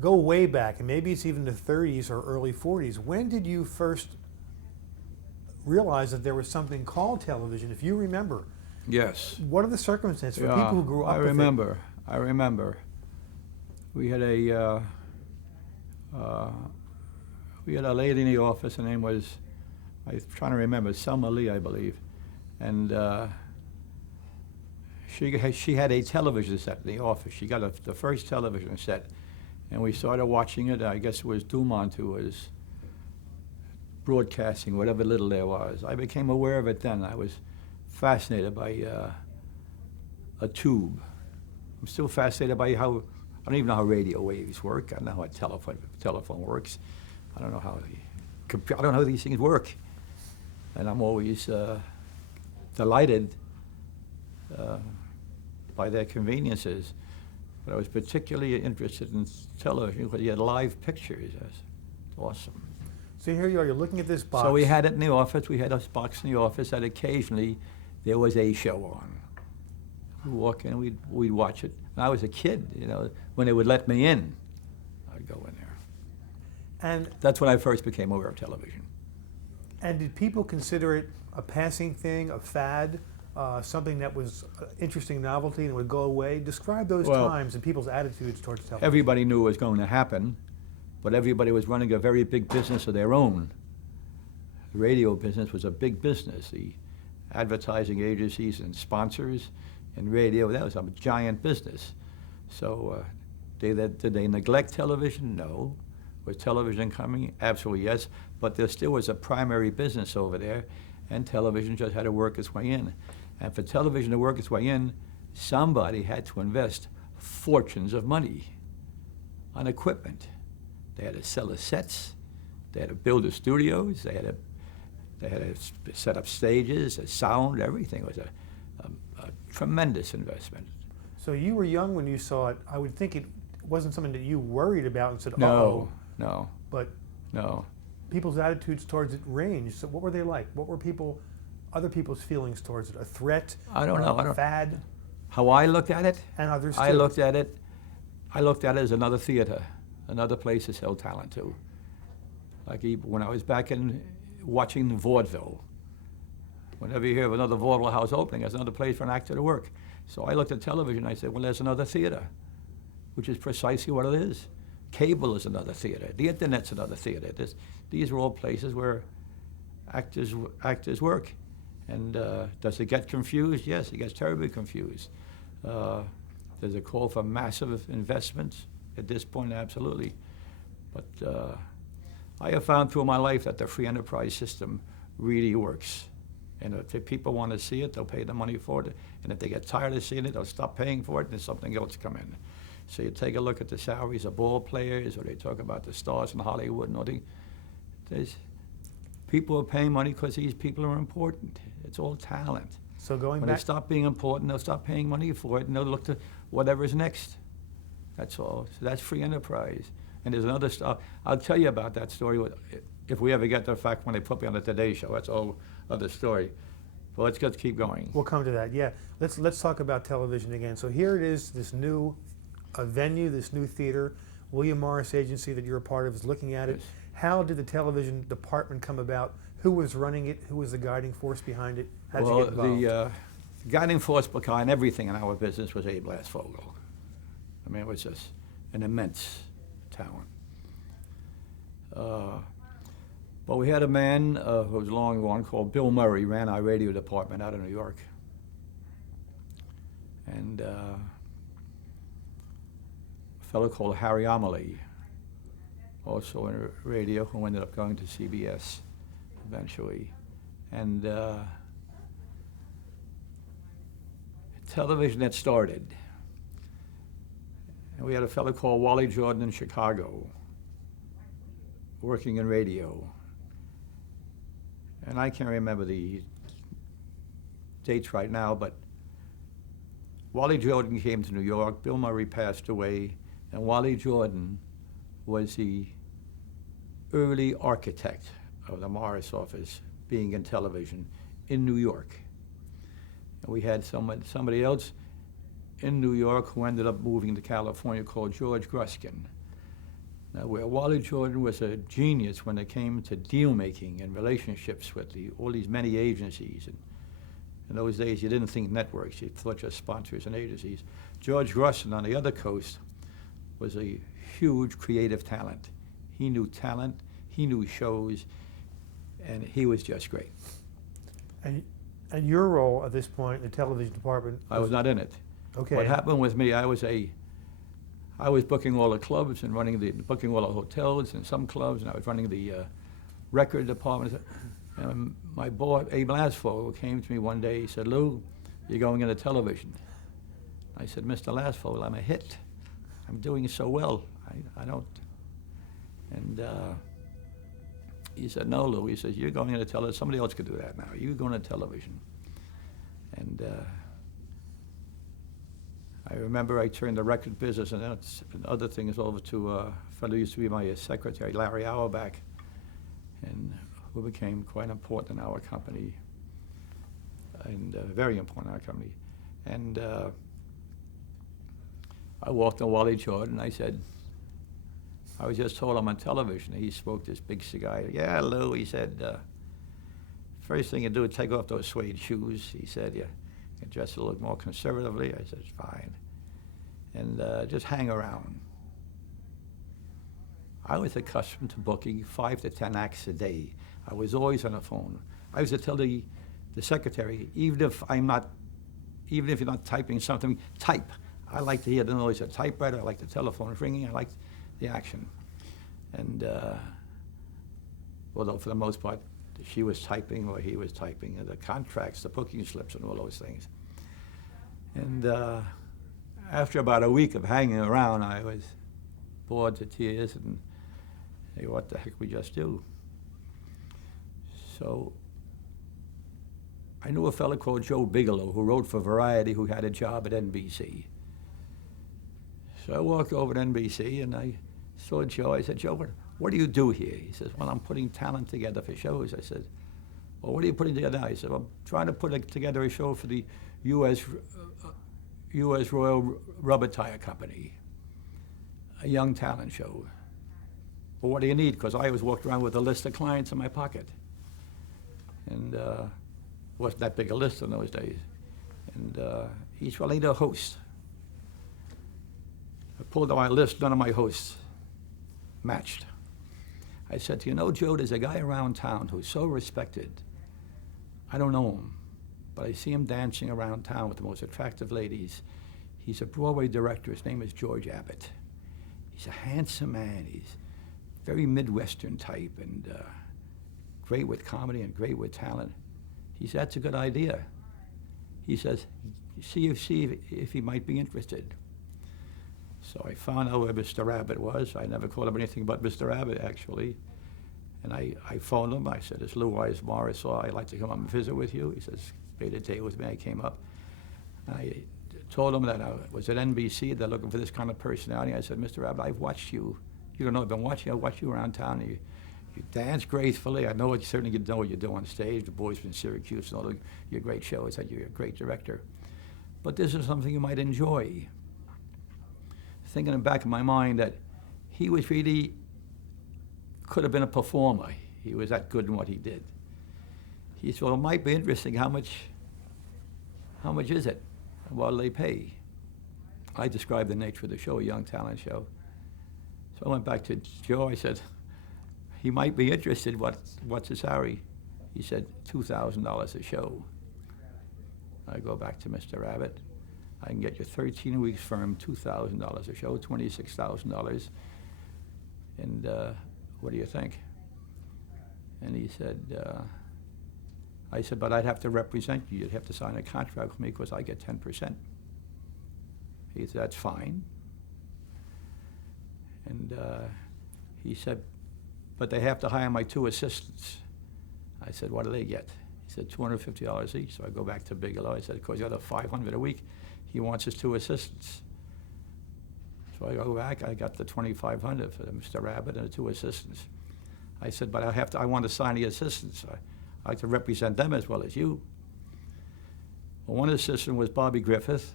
go way back, and maybe it's even the 30s or early 40s. When did you first realize that there was something called television, if you remember? Yes. What are the circumstances for Yeah, people who grew up I with it? remember. I remember. We had a lady in the office. Her name was, I'm trying to remember, Selma Lee, I believe, and she had a television set in the office. She got the first television set, and we started watching it. I guess it was Dumont who was broadcasting whatever little there was. I became aware of it then. I was fascinated by a tube. I'm still fascinated by how, I don't even know how radio waves work. I don't know how a telephone works. I don't know how I don't know how these things work. And I'm always delighted by their conveniences. But I was particularly interested in television because you had live pictures. That's awesome. So here you are, you're looking at this box. So we had it in the office. We had a box in the office that occasionally there was a show on. We'd walk in, we'd watch it. And I was a kid, when they would let me in, I'd go in there. And that's when I first became aware of television. And did people consider it a passing thing, a fad, something that was interesting novelty and would go away? Describe those times and people's attitudes towards television. Everybody knew it was going to happen, but everybody was running a very big business of their own. The radio business was a big business. The advertising agencies and sponsors in radio, that was a giant business. So did they neglect television? No. Was television coming? Absolutely yes. But there still was a primary business over there, and television just had to work its way in. And for television to work its way in, somebody had to invest fortunes of money on equipment. They had to sell the sets, they had to build the studios, they had to set up stages, the sound, everything. It was a tremendous investment. So you were young when you saw it. I would think it wasn't something that you worried about and said, No. But no. People's attitudes towards it ranged. So what were they like? What were other people's feelings towards it? A threat? I don't know. A fad? How I looked at it? And others too. I looked at it as another theater, another place to sell talent to. Like when I was back in watching vaudeville, whenever you hear of another vaudeville house opening, there's another place for an actor to work. So I looked at television and I said, well, there's another theater, which is precisely what it is. Cable is another theater. The internet's another theater. These are all places where actors work. And does it get confused? Yes, it gets terribly confused. There's a call for massive investments at this point, absolutely. But I have found through my life that the free enterprise system really works. And if people want to see it, they'll pay the money for it. And if they get tired of seeing it, they'll stop paying for it and then something else come in. So you take a look at the salaries of ball players, or they talk about the stars in Hollywood and all that. There's people are paying money because these people are important. It's all talent. So going when back, they stop being important, they'll stop paying money for it, and they'll look to whatever's next. That's all. So that's free enterprise. And there's another story. I'll tell you about that story if we ever get to the fact when they put me on the Today Show. That's a whole other story. But let's just keep going. We'll come to that. Yeah. Let's talk about television again. So here it is, this new venue, this new theater. William Morris Agency that you're a part of is looking at it. Yes. How did the television department come about? Who was running it? Who was the guiding force behind it? How did you get involved? The guiding force behind everything in our business was Abe Glassfogle. I mean, it was just an immense talent. But we had a man who was long gone called Bill Murray, ran our radio department out of New York. And a fellow called Harry Amelie, also in radio, who ended up going to CBS eventually. And television had started. And we had a fellow called Wally Jordan in Chicago, working in radio. And I can't remember the dates right now, but Wally Jordan came to New York, Bill Murray passed away, and Wally Jordan was the early architect of the Morris office being in television in New York. And we had somebody else in New York who ended up moving to California called George Gruskin. where Wally Jordan was a genius when it came to deal making and relationships with all these many agencies. And in those days, you didn't think networks; you thought just sponsors and agencies. George Russin on the other coast was a huge creative talent. He knew talent, he knew shows, and he was just great. And your role at this point in the television department? I was not in it. Okay. What happened with me, I was booking all the clubs and booking all the hotels and some clubs, and I was running the record department. And my boss, Abe Lasfogel, came to me one day. He said, "Lou, you're going into television." I said, "Mr. Lasfogel, I'm a hit. I'm doing so well. I don't." And he said, "No, Lou." He says, "You're going into television. Somebody else could do that now. You're going to television." And I remember I turned the record business and other things over to a fellow who used to be my secretary, Larry Auerbach, and who became quite important in our company, and very important in our company. And I walked on Wally Jordan. I said, I was just told I'm on television. He smoked this big cigar. "Yeah, Lou," he said, "first thing you do is take off those suede shoes." He said, "You dress a little more conservatively." I said, "Fine." And just hang around. I was accustomed to booking 5 to 10 acts a day. I was always on the phone. I used to tell the secretary, even if you're not typing something, type. I like to hear the noise of a typewriter. I like the telephone ringing. I like the action. And although for the most part, she was typing or he was typing, the contracts, the booking slips, and all those things. And after about a week of hanging around, I was bored to tears and, hey, what the heck we just do? So I knew a fellow called Joe Bigelow who wrote for Variety, who had a job at NBC. So I walked over to NBC and I saw Joe. I said, "Joe, what do you do here?" He says, "Well, I'm putting talent together for shows." I said, "Well, what are you putting together now?" He said, "I'm trying to put together a show for the U.S. Royal Rubber Tire Company, a young talent show." "Well, what do you need?" Because I always walked around with a list of clients in my pocket. And wasn't that big a list in those days. And he said, "Well, I need a host." I pulled out my list, none of my hosts matched. I said, "You know, Joe, there's a guy around town who's so respected. I don't know him, but I see him dancing around town with the most attractive ladies. He's a Broadway director. His name is George Abbott. He's a handsome man. He's very Midwestern type and great with comedy and great with talent." He said, "That's a good idea." He says, see if he might be interested." So I found out where Mr. Abbott was. I never called him anything but Mr. Abbott, actually. And I phoned him. I said, "It's Lou Weiss Morris, so I'd like to come up and visit with you." He says, "Made a day with me." I came up. I told him that I was at NBC. They're looking for this kind of personality. I said, "Mr. Abbott, I've watched you. You don't know, I've been watching. I watched you around town. You dance gracefully. I know you certainly know what you do on stage. The Boys from Syracuse and all your great shows. That you're a great director. But this is something you might enjoy." Thinking in the back of my mind that he was really could have been a performer. He was that good in what he did. He said, "Well, it might be interesting. How much is it? What do they pay?" I described the nature of the show, a young talent show. So I went back to Joe. I said, "He might be interested. What's his salary?" He said, $2,000 a show. I go back to Mr. Abbott. "I can get you 13 weeks firm, $2,000 a show, $26,000. And what do you think?" And he said, I said, "But I'd have to represent you. You'd have to sign a contract with me because I get 10%. He said, "That's fine." And he said, "But they have to hire my 2 assistants." I said, "What do they get?" He said, $250 each. So I go back to Bigelow. I said, "Of course, the other $500 a week. He wants his 2 assistants." So I go back. I got the $2,500 for Mr. Abbott and the 2 assistants. I said, "But I want to sign the assistants. I like to represent them as well as you." Well, one assistant was Bobby Griffith,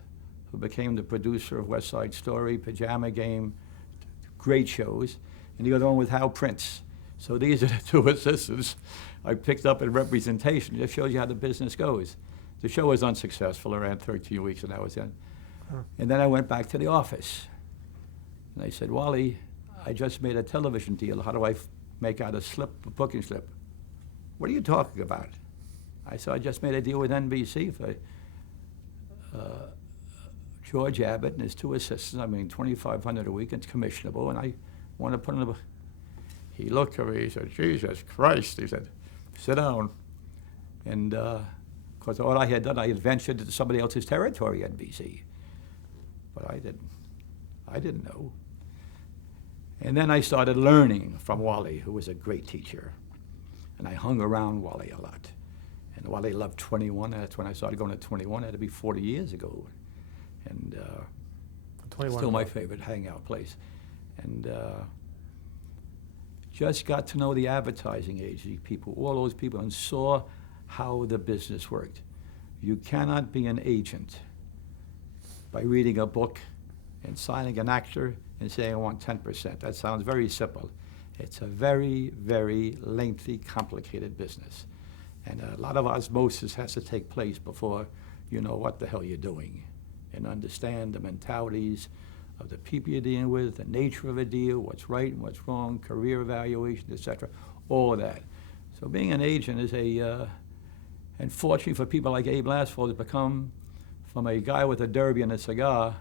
who became the producer of West Side Story, Pajama Game, great shows. and the other one was Hal Prince. So these are the two assistants I picked up in representation. It just shows you how the business goes. The show was unsuccessful. I ran 13 weeks, and that was it. And then I went back to the office. And I said, Wally, I just made a television deal. How do I make out a booking slip? What are you talking about? I said, I just made a deal with NBC for George Abbott and his two assistants. I mean, $2,500 a week. It's commissionable, and I want to put in a... He looked at me, he said, Jesus Christ. He said, sit down. And because all I had done, I had ventured into somebody else's territory, NBC. But I didn't know. And then I started learning from Wally, who was a great teacher. And I hung around Wally a lot. And Wally loved 21. That's when I started going to 21. It had to be 40 years ago. And 21 still my favorite hangout place. And just got to know the advertising agency people, all those people, and saw how the business worked. You cannot be an agent by reading a book and signing an actor and saying, I want 10%. That sounds very simple. It's a very, very lengthy, complicated business. And a lot of osmosis has to take place before you know what the hell you're doing and understand the mentalities of the people you're dealing with, the nature of a deal, what's right and what's wrong, career evaluation, etc., all of that. So being an agent is and fortunately for people like Abe Lasford, has become from a guy with a derby and a cigar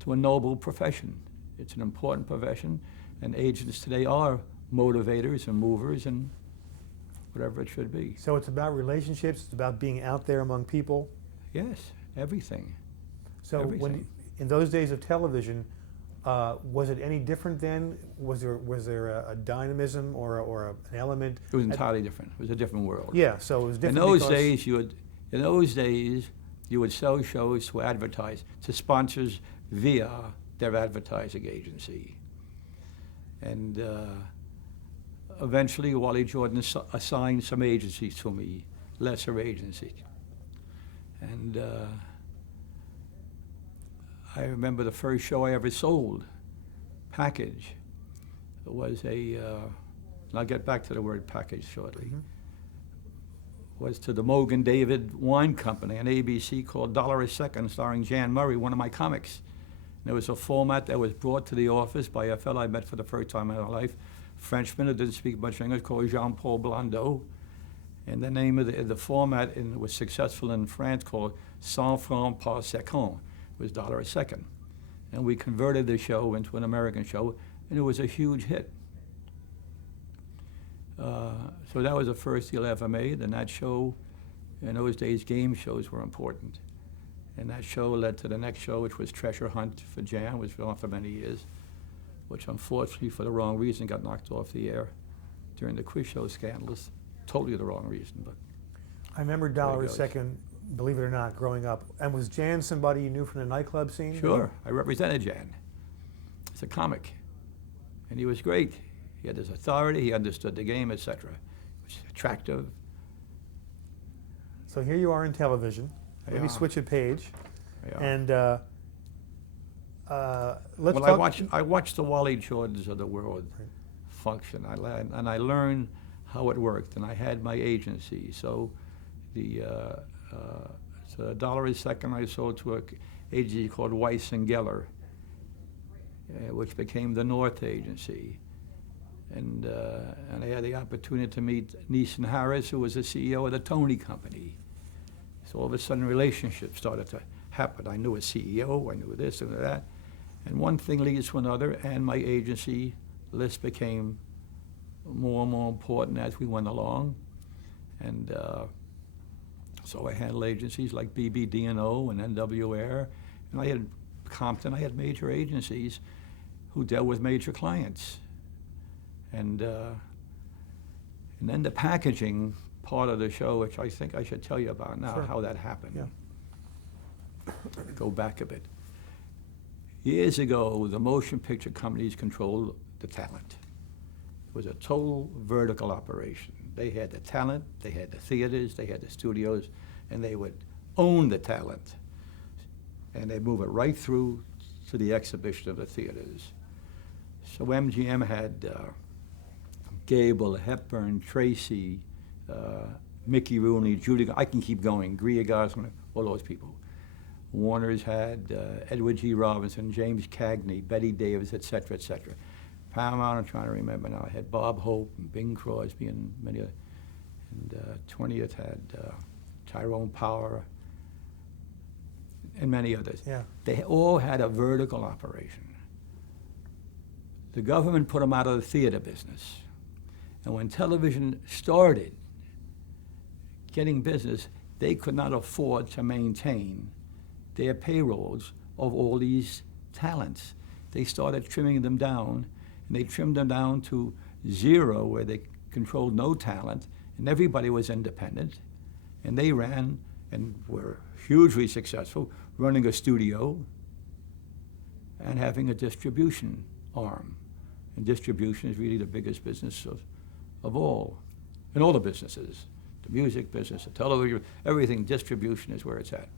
to a noble profession. It's an important profession, and agents today are motivators and movers and whatever it should be. So it's about relationships, it's about being out there among people. Yes, everything. So Everything. in those days of television, was it any different then? Was there a dynamism or an element? It was entirely different. It was a different world. Yeah, so it was different. In those because days, you would sell shows to advertise to sponsors via their advertising agency, and eventually Wally Jordan assigned some agencies to me, lesser agencies, and I remember the first show I ever sold, package, was and I'll get back to the word package shortly, was to the Mogan David Wine Company, an ABC called $1 a Second, starring Jan Murray, one of my comics. And there was a format that was brought to the office by a fellow I met for the first time in my life, Frenchman who didn't speak much English, called Jean-Paul Blondeau. And the name of the format was successful in France, called 100 francs par second. It was $1 a second. And we converted the show into an American show, and it was a huge hit. So that was the first deal I ever made, and that show, in those days, game shows were important. And that show led to the next show, which was Treasure Hunt for Jan, which was on for many years, which unfortunately, for the wrong reason, got knocked off the air during the quiz show scandals. Totally the wrong reason, but. I remember $1 a Second, believe it or not, growing up. And was Jan somebody you knew from the nightclub scene? Sure, I represented Jan. He's a comic, and he was great. He had his authority, he understood the game, etc. He was attractive. So here you are in television. Let me switch a page. And let's talk. I watched the Wally Jordans of the world function. I learned how it worked, and I had my agency. So it's $1 a second I sold to an agency called Weiss and Geller, which became the North Agency. And I had the opportunity to meet Neeson Harris, who was the CEO of the Tony Company. So all of a sudden, relationships started to happen. I knew a CEO, I knew this and that. And one thing leads to another, and my agency list became more and more important as we went along. And so I handled agencies like BBD&O and NWR. And I had Compton, I had major agencies who dealt with major clients. And then the packaging part of the show, which I think I should tell you about now, Sure. how that happened. Yeah. Go back a bit. Years ago, the motion picture companies controlled the talent. It was a total vertical operation. They had the talent, they had the theaters, they had the studios, and they would own the talent. And they'd move it right through to the exhibition of the theaters. So MGM had Gable, Hepburn, Tracy, Mickey Rooney, Judy, I can keep going, Greer Gosling, all those people. Warner's had Edward G. Robinson, James Cagney, Betty Davis, et cetera, et cetera. Paramount, I'm trying to remember now, had Bob Hope and Bing Crosby and many other. And 20th had Tyrone Power and many others. Yeah. They all had a vertical operation. The government put them out of the theater business. And when television started getting business, they could not afford to maintain their payrolls of all these talents. They started trimming them down, and they trimmed them down to 0, where they controlled no talent, and everybody was independent. And they ran and were hugely successful, running a studio and having a distribution arm. And distribution is really the biggest business of all, in all the businesses. The music business, the television, everything, distribution is where it's at.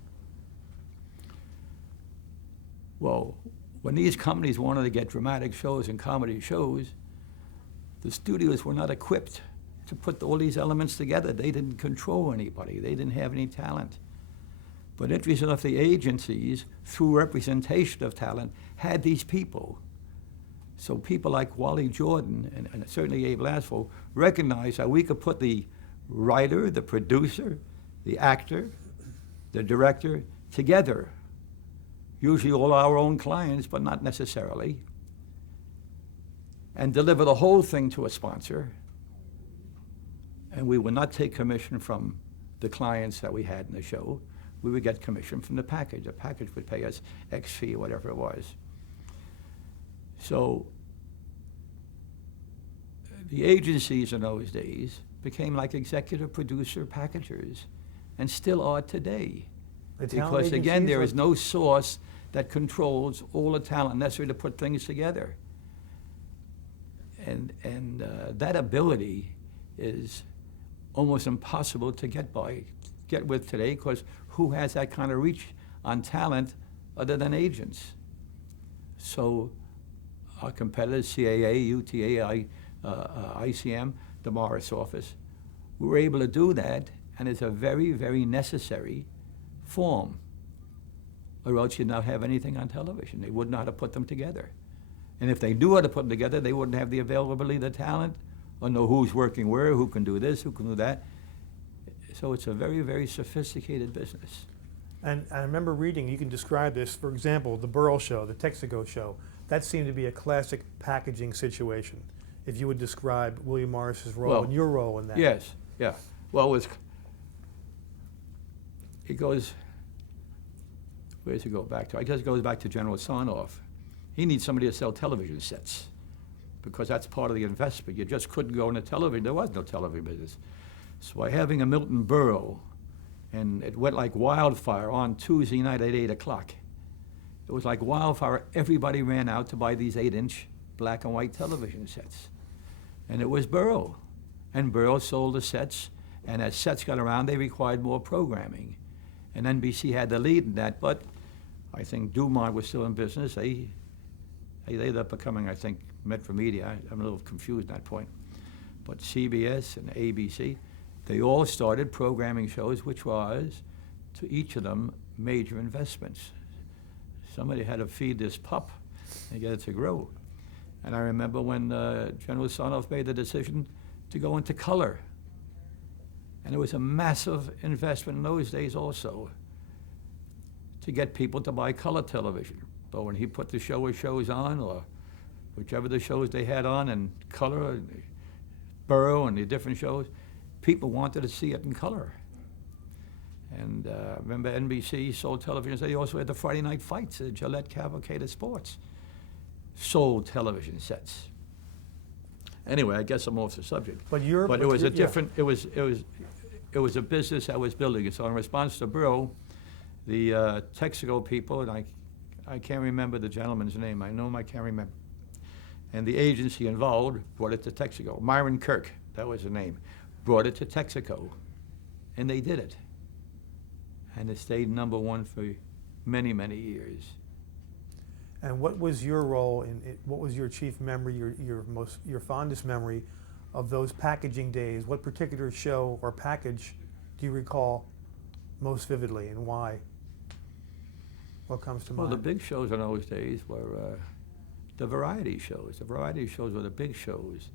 Well, when these companies wanted to get dramatic shows and comedy shows, the studios were not equipped to put all these elements together. They didn't control anybody. They didn't have any talent. But interesting enough, the agencies, through representation of talent, had these people. So people like Wally Jordan and certainly Abe Laswell recognized that we could put the writer, the producer, the actor, the director together. Usually all our own clients, but not necessarily. And deliver the whole thing to a sponsor. And we would not take commission from the clients that we had in the show. We would get commission from the package. The package would pay us X fee or whatever it was. So the agencies in those days became like executive producer packagers, and still are today. Because again, there is no source that controls all the talent necessary to put things together. And that ability is almost impossible to get with today, because who has that kind of reach on talent other than agents? So our competitors, CAA, UTA, ICM, the Morris office, we were able to do that, and it's a very, very necessary form, or else you'd not have anything on television. They wouldn't know how to put them together. And if they knew how to put them together, they wouldn't have the availability of the talent, or know who's working where, who can do this, who can do that. So it's a very, very sophisticated business. And I remember reading, you can describe this, for example, the Burl show, the Texaco show. That seemed to be a classic packaging situation. If you would describe William Morris's role and your role in that. Yes, yeah. Well, it goes, where does it go back to? I guess it goes back to General Sarnoff. He needs somebody to sell television sets, because that's part of the investment. You just couldn't go into television. There was no television business. So by having a Milton Berle, and it went like wildfire on Tuesday night at 8 o'clock. It was like wildfire. Everybody ran out to buy these 8-inch black and white television sets. And it was Berle. And Berle sold the sets, and as sets got around, they required more programming. And NBC had the lead in that, but I think Dumont was still in business. They ended up becoming, I think, Metro Media. I'm a little confused at that point. But CBS and ABC, they all started programming shows, which was, to each of them, major investments. Somebody had to feed this pup and get it to grow. And I remember when General Sarnoff made the decision to go into color. And it was a massive investment in those days also to get people to buy color television. But when he put the shows on, or whichever the shows they had on, and color, Burrow and the different shows, people wanted to see it in color. And remember NBC sold television. They also had the Friday night fights at Gillette Cavalcade of Sports. Sold television sets. Anyway, I guess I'm off the subject. But it was a different. It was a business that was building it. So in response to Burrow, the Texaco people, and I can't remember the gentleman's name. I know him, I can't remember. And the agency involved brought it to Texaco. Myron Kirk, that was the name, brought it to Texaco, and they did it. And it stayed #1 for many, many years. And what was your role in it? What was your chief memory, your fondest memory of those packaging days? What particular show or package do you recall most vividly, and why? What comes to Well, mind? the big shows in those days were the variety shows. The variety shows were the big shows.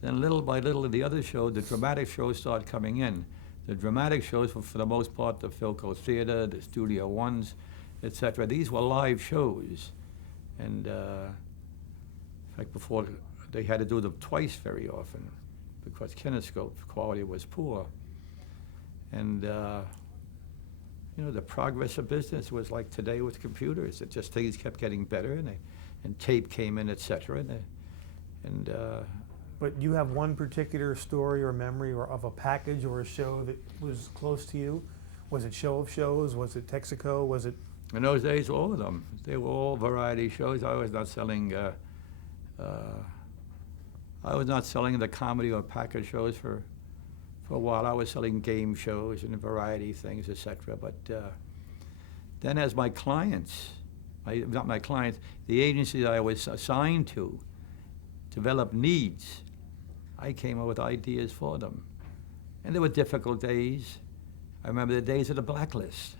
Then little by little, the other show, the dramatic shows started coming in. The dramatic shows were, for the most part, the Philco Theater, the Studio Ones, etc. These were live shows. And in fact, before, they had to do them twice very often because kinescope quality was poor. And you know, the progress of business was like today with computers. It just, things kept getting better, and tape came in, etc. But you have one particular story or memory or of a package or a show that was close to you? Was it Show of Shows? Was it Texaco? Was it? In those days, all of them. They were all variety shows. I was not selling the comedy or package shows for a while. I was selling game shows and variety things, etc. But then as my clients, not my clients, the agencies I was assigned to develop needs, I came up with ideas for them. And there were difficult days. I remember the days of the blacklist.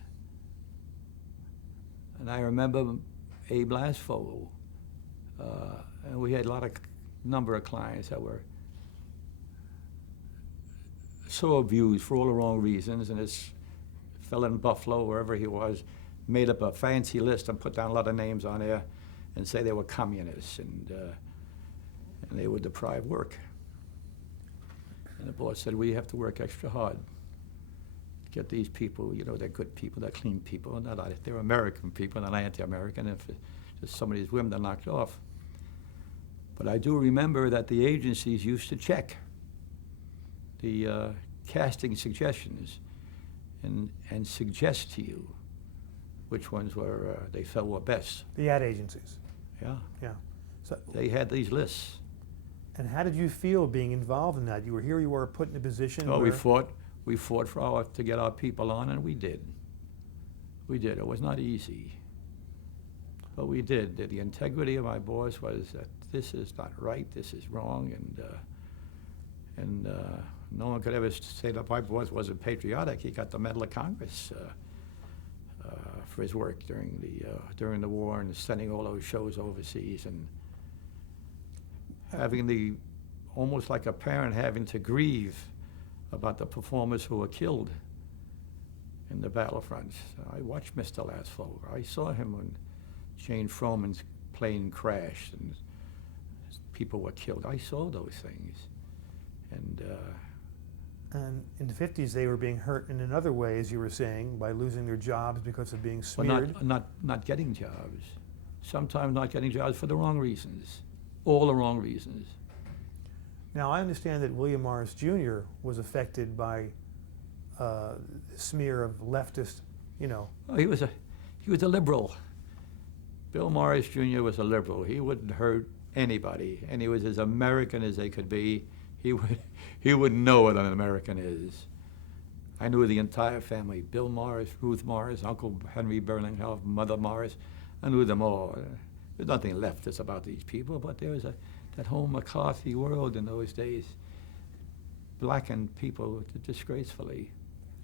And I remember Abe Lasfogle. And we had a number of clients that were so abused for all the wrong reasons, and this fellow in Buffalo, wherever he was, made up a fancy list and put down a lot of names on there and say they were communists and they would deprive work. And the boss said, we have to work extra hard to get these people, you know, they're good people, they're clean people, and they're American people, not anti-American. If just some of these women are knocked off. But I do remember that the agencies used to check the casting suggestions and suggest to you which ones were they felt were best. The ad agencies. Yeah. Yeah. So, they had these lists. and how did you feel being involved in that? You were put in a position Oh, where... we fought to get our people on, and we did. We did. It was not easy, but we did. The integrity of my boss was that this is not right, this is wrong, and no one could ever say that my boss wasn't patriotic. He got the Medal of Congress for his work during the war and sending all those shows overseas, and having almost like a parent having to grieve about the performers who were killed in the battlefronts. I watched Mr. Lasfogle. I saw him when Jane Froman's plane crashed and people were killed. I saw those things. And in the 50s, they were being hurt in another way, as you were saying, by losing their jobs because of being smeared. Well, not getting jobs. Sometimes not getting jobs for the wrong reasons. All the wrong reasons. Now, I understand that William Morris Jr. was affected by the smear of leftist, you know. Oh, he was a liberal. Bill Morris Jr. was a liberal. He wouldn't hurt anybody, and he was as American as they could be. He would know what an American is. I knew the entire family: Bill Morris, Ruth Morris, Uncle Henry Burlinghoff, Mother Morris. I knew them all. There's nothing leftist about these people, but there was that whole McCarthy world in those days blackened people disgracefully.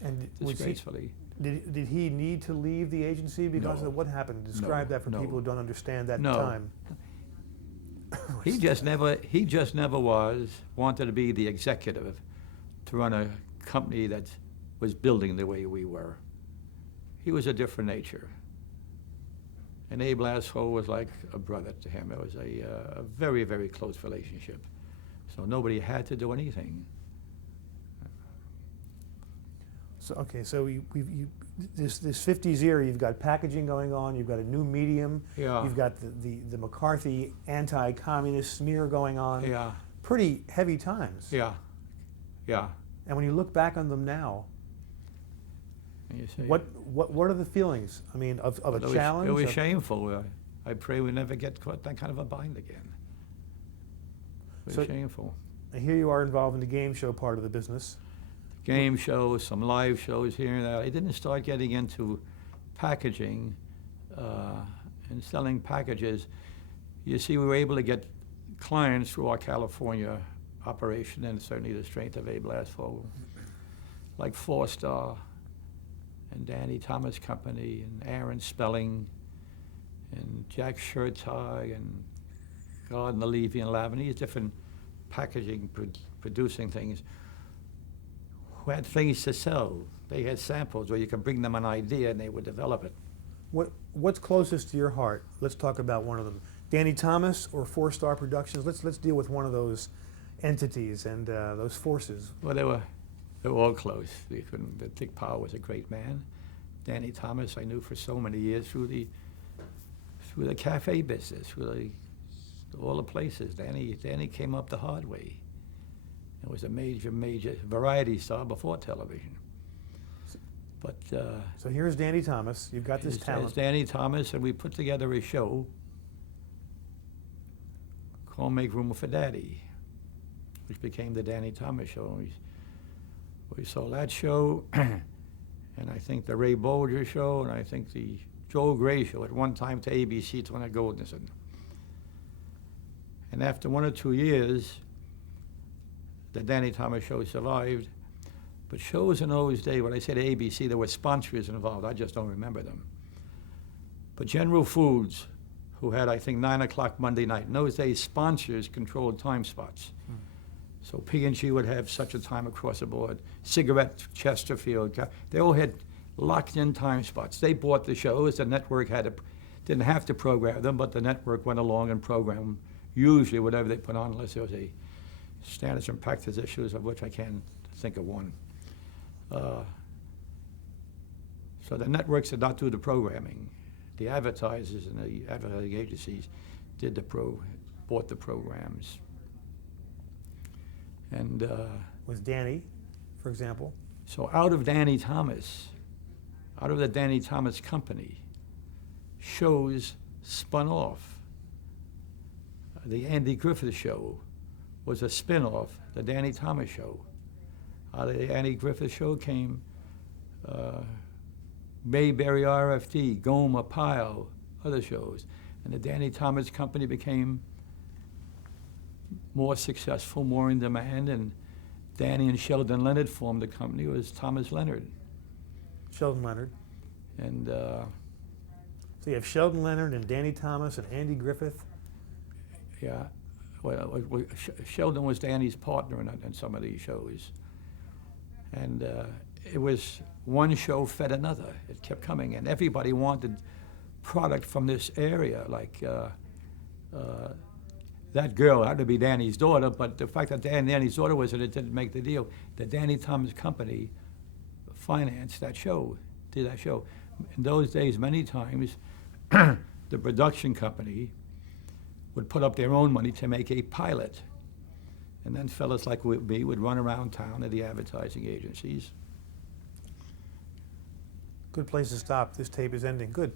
And disgracefully. Did he need to leave the agency because of what happened? Describe that for people who don't understand that time. He just never wanted to be the executive to run a company that was building the way we were. He was a different nature. And Abe Lasfogle was like a brother to him. It was a very, very close relationship. So nobody had to do anything. So okay, so this 50s era, you've got packaging going on, you've got a new medium, Yeah. you've got the McCarthy anti-communist smear going on. Yeah. Pretty heavy times. Yeah. Yeah. And when you look back on them now, You see, what are the feelings? I mean, of a challenge? It was shameful. I pray we never get caught that kind of a bind again. It was shameful. And here you are involved in the game show part of the business. Game shows, some live shows here and there. I didn't start getting into packaging and selling packages, you see, we were able to get clients through our California operation, and certainly the strength of Abe Lasfogel, like Four Star and Danny Thomas Company and Aaron Spelling and Jack Shirtie and Gardner Levy and Lavin, these different packaging, producing things, who had things to sell. They had samples where you could bring them an idea and they would develop it. What's closest to your heart? Let's talk about one of them. Danny Thomas or Four Star Productions? Let's deal with one of those entities and those forces. Well, they were all close. Dick Powell was a great man. Danny Thomas I knew for so many years through the cafe business, through all the places. Danny came up the hard way. It was a major variety star before television. But so here's Danny Thomas. You've got this talent. It's Danny Thomas, and we put together a show called Make Room for Daddy, which became the Danny Thomas Show. We saw that show, and I think the Ray Bolger Show, and I think the Joel Gray Show at one time to ABC, to Leonard Goldenson. And after 1 or 2 years, the Danny Thomas Show survived. But shows in those days, when I said ABC, there were sponsors involved. I just don't remember them. But General Foods, who had, I think, 9 o'clock Monday night. In those days, sponsors controlled time spots. So P&G would have such a time across the board. Cigarette, Chesterfield, they all had locked-in time spots. They bought the shows. The network didn't have to program them, but the network went along and programmed usually whatever they put on, unless there was a standards and practice issues, of which I can't think of one. So the networks did not do the programming. The advertisers and the advertising agencies bought the programs. And With Danny, for example. so out of Danny Thomas, out of the Danny Thomas Company, shows spun off. The Andy Griffith Show was a spin-off, the Danny Thomas Show. Out of the Andy Griffith Show came Mayberry RFD, Goma Pile, other shows. And the Danny Thomas Company became more successful, more in demand, and Danny and Sheldon Leonard formed the company. It was Thomas Leonard. Sheldon Leonard. And So you have Sheldon Leonard and Danny Thomas and Andy Griffith. yeah, well, Sheldon was Danny's partner in some of these shows. And it was one show fed another. It kept coming, and everybody wanted product from this area. Like that girl had to be Danny's daughter, but the fact that Danny's daughter was in it didn't make the deal. The Danny Thomas Company financed that show, did that show. In those days, many times, the production company would put up their own money to make a pilot. And then fellas like me would run around town at the advertising agencies. Good place to stop. This tape is ending. Good.